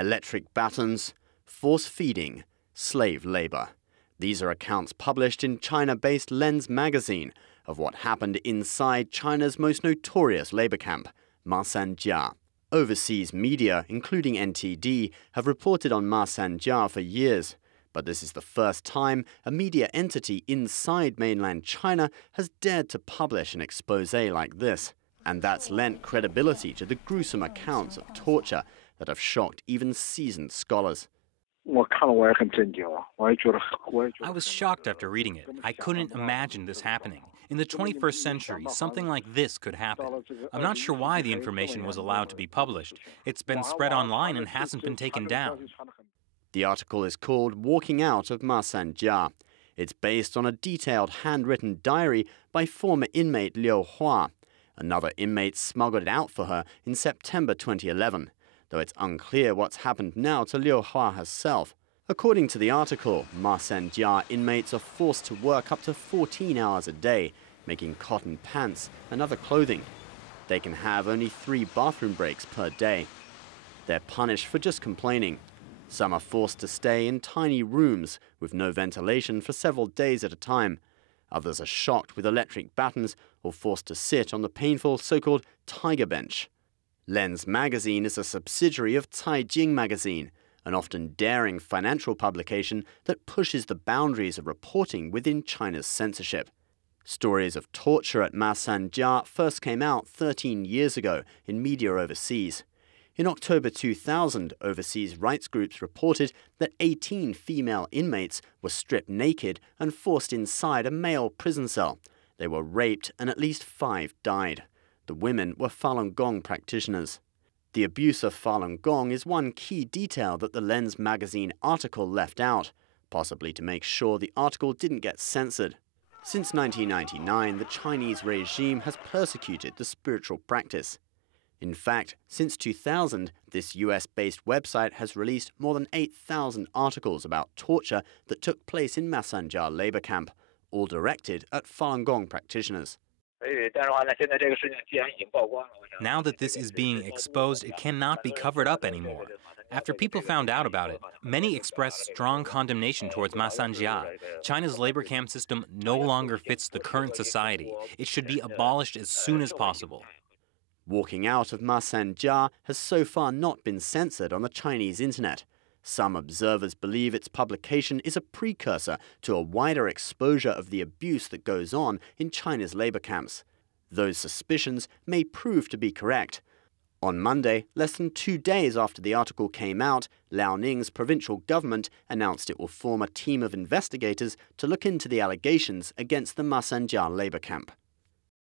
electric batons, force feeding, slave labor. These are accounts published in China-based Lens magazine of what happened inside China's most notorious labor camp, Masandzya. Overseas media, including NTD, have reported on Masandzya for years, but this is the first time a media entity inside mainland China has dared to publish an expose like this. And that's lent credibility to the gruesome accounts of torture that have shocked even seasoned scholars. I was shocked after reading it. I couldn't imagine this happening. In the 21st century, something like this could happen. I'm not sure why the information was allowed to be published. It's been spread online and hasn't been taken down. The article is called Walking Out of Masandzya. It's based on a detailed handwritten diary by former inmate Liu Hua. Another inmate smuggled it out for her in September 2011, though it's unclear what's happened now to Liu Hua herself. According to the article, Masandzya inmates are forced to work up to 14 hours a day, making cotton pants and other clothing. They can have only 3 bathroom breaks per day. They're punished for just complaining. Some are forced to stay in tiny rooms with no ventilation for several days at a time. Others are shocked with electric batons or forced to sit on the painful so-called tiger bench. Lens magazine is a subsidiary of Caijing magazine, an often daring financial publication that pushes the boundaries of reporting within China's censorship. Stories of torture at Masandzya first came out 13 years ago in media overseas. In October 2000, overseas rights groups reported that 18 female inmates were stripped naked and forced inside a male prison cell. They were raped and at least 5 died. The women were Falun Gong practitioners. The abuse of Falun Gong is one key detail that the Lens magazine article left out, possibly to make sure the article didn't get censored. Since 1999, the Chinese regime has persecuted the spiritual practice. In fact, since 2000, this US-based website has released more than 8,000 articles about torture that took place in Masandzya labor camp, all directed at Falun Gong practitioners. Now that this is being exposed, it cannot be covered up anymore. After people found out about it, many expressed strong condemnation towards Masandzya. China's labor camp system no longer fits the current society. It should be abolished as soon as possible. Walking Out of Masandzya has so far not been censored on the Chinese internet. Some observers believe its publication is a precursor to a wider exposure of the abuse that goes on in China's labor camps. Those suspicions may prove to be correct. On Monday, less than 2 days after the article came out, Liaoning's provincial government announced it will form a team of investigators to look into the allegations against the Masandzya labor camp.